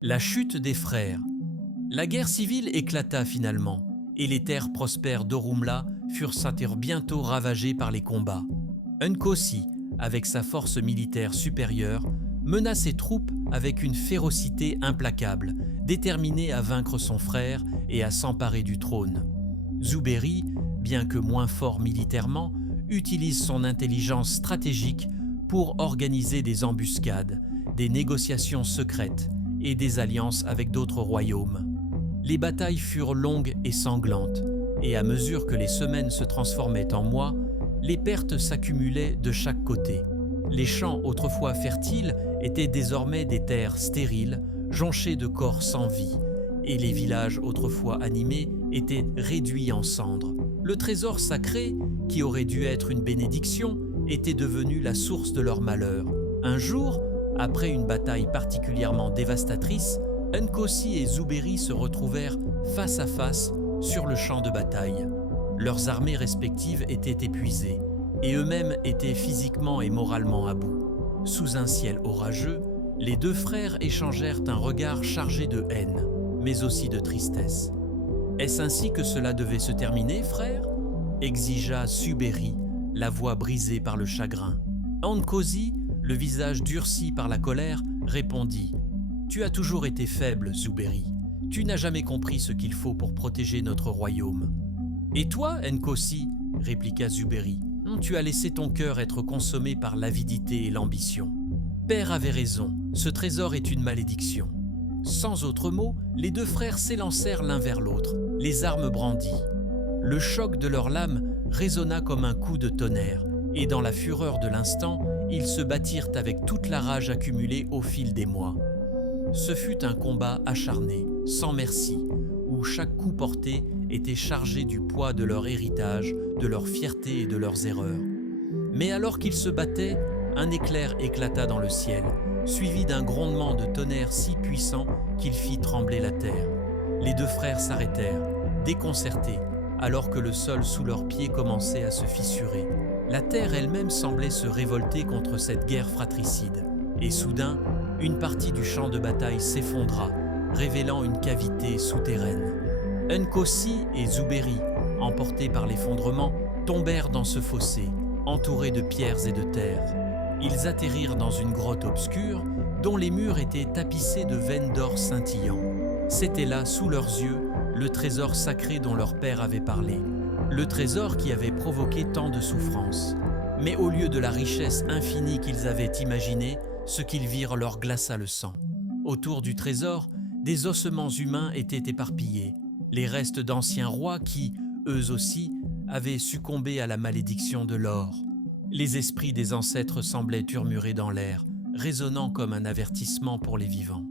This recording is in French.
La chute des frères. La guerre civile éclata finalement, et les terres prospères d'Orumla furent bientôt ravagées par les combats. Nkosi, avec sa force militaire supérieure, mena ses troupes avec une férocité implacable, déterminé à vaincre son frère et à s'emparer du trône. Zuberi, bien que moins fort militairement, utilise son intelligence stratégique pour organiser des embuscades, des négociations secrètes et des alliances avec d'autres royaumes. Les batailles furent longues et sanglantes, et à mesure que les semaines se transformaient en mois, les pertes s'accumulaient de chaque côté. Les champs autrefois fertiles étaient désormais des terres stériles, jonchées de corps sans vie, et les villages autrefois animés étaient réduits en cendres. Le trésor sacré, qui aurait dû être une bénédiction, était devenu la source de leur malheur. Un jour, après une bataille particulièrement dévastatrice, Nkosi et Zuberi se retrouvèrent face à face sur le champ de bataille. Leurs armées respectives étaient épuisées, et eux-mêmes étaient physiquement et moralement à bout. Sous un ciel orageux, les deux frères échangèrent un regard chargé de haine, mais aussi de tristesse. « Est-ce ainsi que cela devait se terminer, frère ?» exigea Zuberi, la voix brisée par le chagrin. Nkosi, le visage durci par la colère, répondit « Tu as toujours été faible, Zuberi. Tu n'as jamais compris ce qu'il faut pour protéger notre royaume. »« Et toi, Nkosi ?» répliqua Zuberi. « Tu as laissé ton cœur être consommé par l'avidité et l'ambition. Père avait raison, ce trésor est une malédiction. » Sans autre mot, les deux frères s'élancèrent l'un vers l'autre, les armes brandies. Le choc de leurs lames résonna comme un coup de tonnerre, et dans la fureur de l'instant, ils se battirent avec toute la rage accumulée au fil des mois. Ce fut un combat acharné, sans merci, où chaque coup porté était chargé du poids de leur héritage, de leur fierté et de leurs erreurs. Mais alors qu'ils se battaient, un éclair éclata dans le ciel, suivi d'un grondement de tonnerre si puissant qu'il fit trembler la terre. Les deux frères s'arrêtèrent, déconcertés, alors que le sol sous leurs pieds commençait à se fissurer. La terre elle-même semblait se révolter contre cette guerre fratricide. Et soudain, une partie du champ de bataille s'effondra, révélant une cavité souterraine. Nkosi et Zuberi, emportés par l'effondrement, tombèrent dans ce fossé, entourés de pierres et de terre. Ils atterrirent dans une grotte obscure, dont les murs étaient tapissés de veines d'or scintillant. C'était là, sous leurs yeux, le trésor sacré dont leur père avait parlé. Le trésor qui avait provoqué tant de souffrances. Mais au lieu de la richesse infinie qu'ils avaient imaginée, ce qu'ils virent leur glaça le sang. Autour du trésor, des ossements humains étaient éparpillés, les restes d'anciens rois qui, eux aussi, avaient succombé à la malédiction de l'or. Les esprits des ancêtres semblaient murmurer dans l'air, résonnant comme un avertissement pour les vivants.